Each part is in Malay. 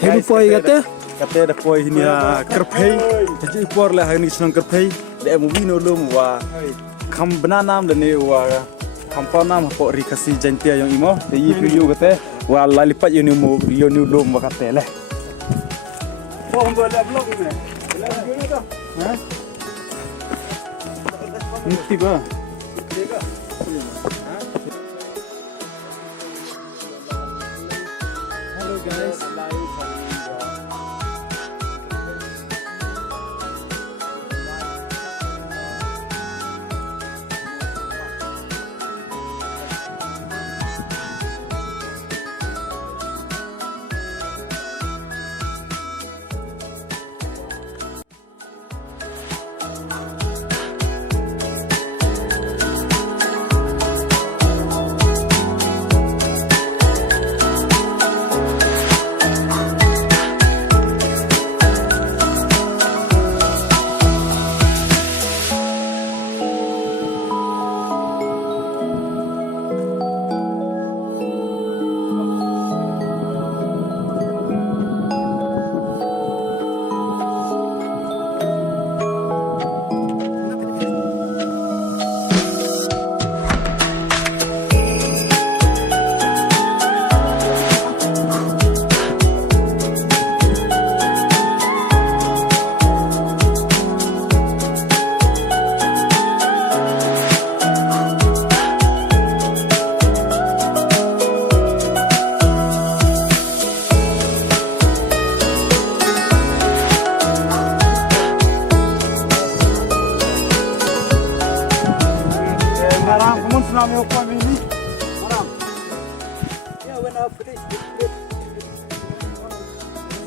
Hebu poi kata dah poi ni Kyrphei. Jadi por lah hari ni shnong Kyrphei. Dia movie no lum wa kam bena nam le ni wa kam pa nam po ri khasi jantia yang imo. Dia video kata wa la lipat yo ni lum wa kata le. Oh hamba la blog ni. La video tu. Ha? Ni ba? Hello guys.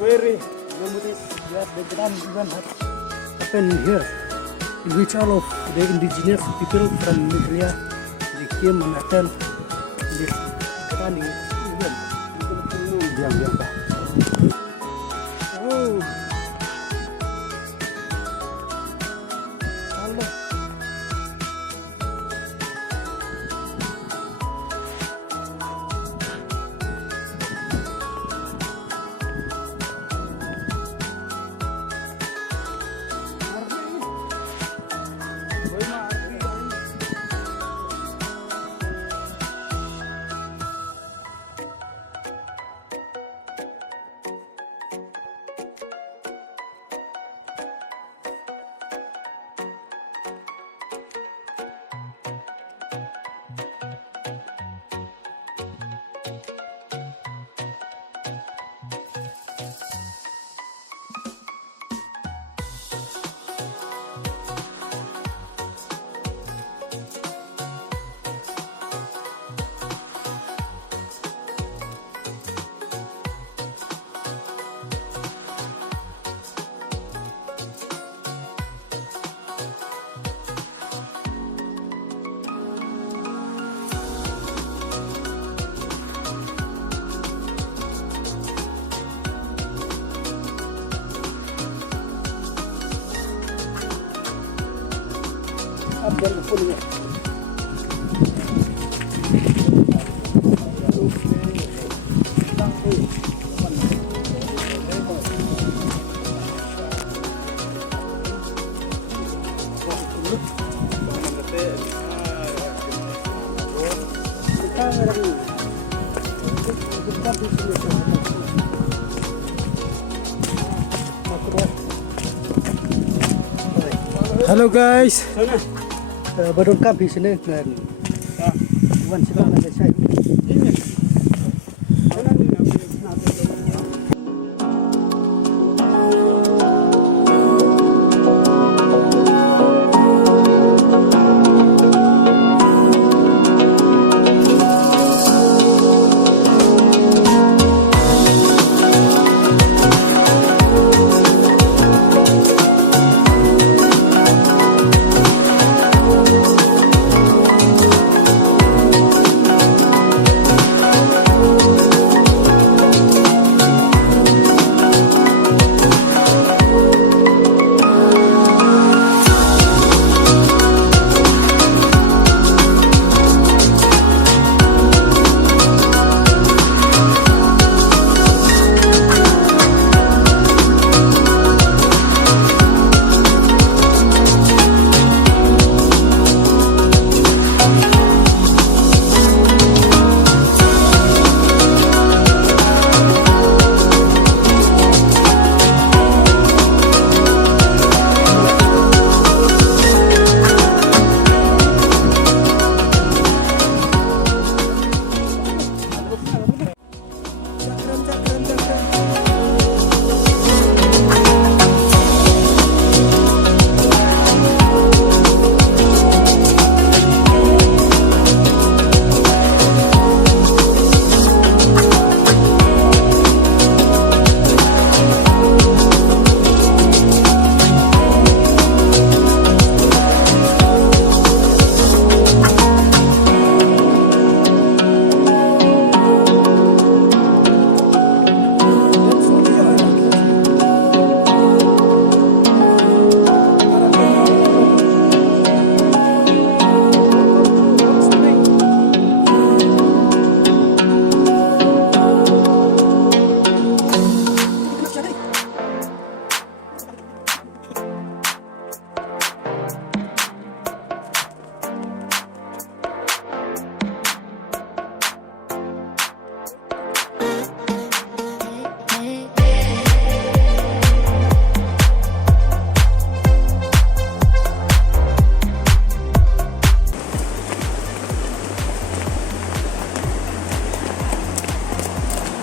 Very happen here, in which all of the indigenous people from Nigeria they came and attend this running event. Biang. Oh, hello. Hello guys. Baru kami sini kan. Wan sila na sa side.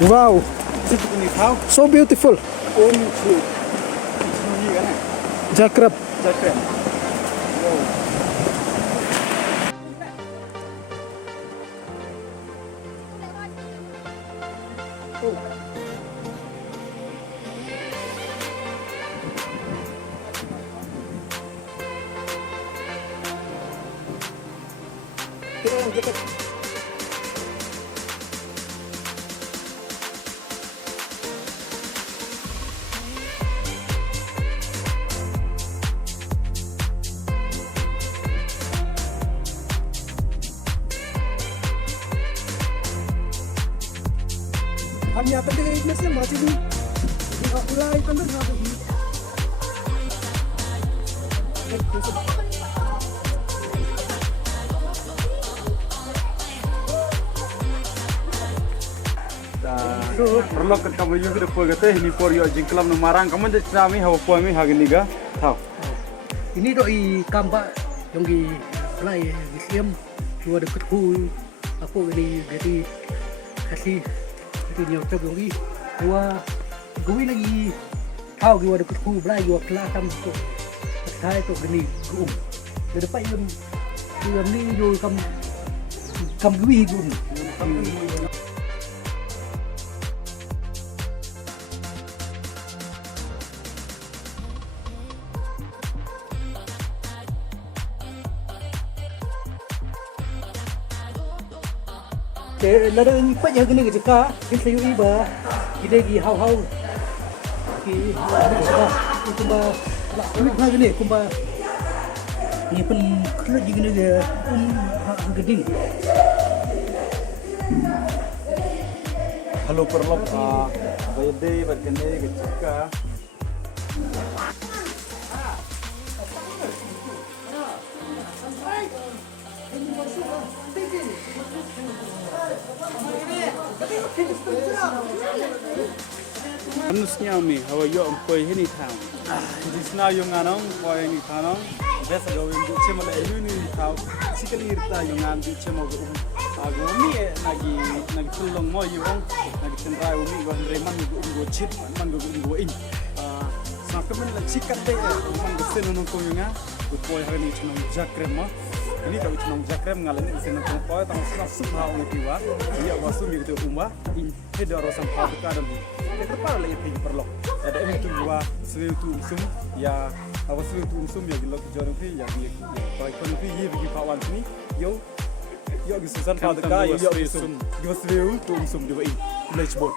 Wow, so beautiful. Umkhluid. Jakrem. Jakrem. Kami akan deh nasi macam ni. Mulai kan dah habis. Paralok kat kamu juga depan kata ini por yo jingklam numarang kamu jadi kami hawa puan mi hagin liga. Tahu. Ini doi kampak yang di play Muslim dua dekat ku apa ini jadi khasi itu nyocob yang di dua gue lagi tahu dua dekat ku play dua kelakam tu saya tu gini gum di depan yang ni yo kam gue gum lada ni pat yang kena jaka dia sayu iba kita gi hau ki kumba la gini kumba ni pun khluid gi kena dia geding. Halo paralok vide berkene jaka. Anusnya mi hawa yo empoi ini tahu. Di sana yung anong koi ni tanong. Besa gawin di cema la ini tahu. Sikali irta yung an di cema gawin. Agumi nagi tulong mo yung nagi tendrai umi gawin reman go chip man go in. Sa kamen la chikat de man gusto nung ko yung koi hari ni cuma jakrem mo. Ini kami cuma jakrem ngalan di sana kong koi tang subha utiwa. Iya wasu mi gitu umba in hedo rosan pa kadam. Kita paralok itu paralok. Ada itu dua sesuatu umsum ya awak sesuatu umsum ya gilok jorong pi ya bi baik kon pi ye bi pawan ni yo yo gisan pa da yo umsum yo sesuatu umsum di wa in lechbot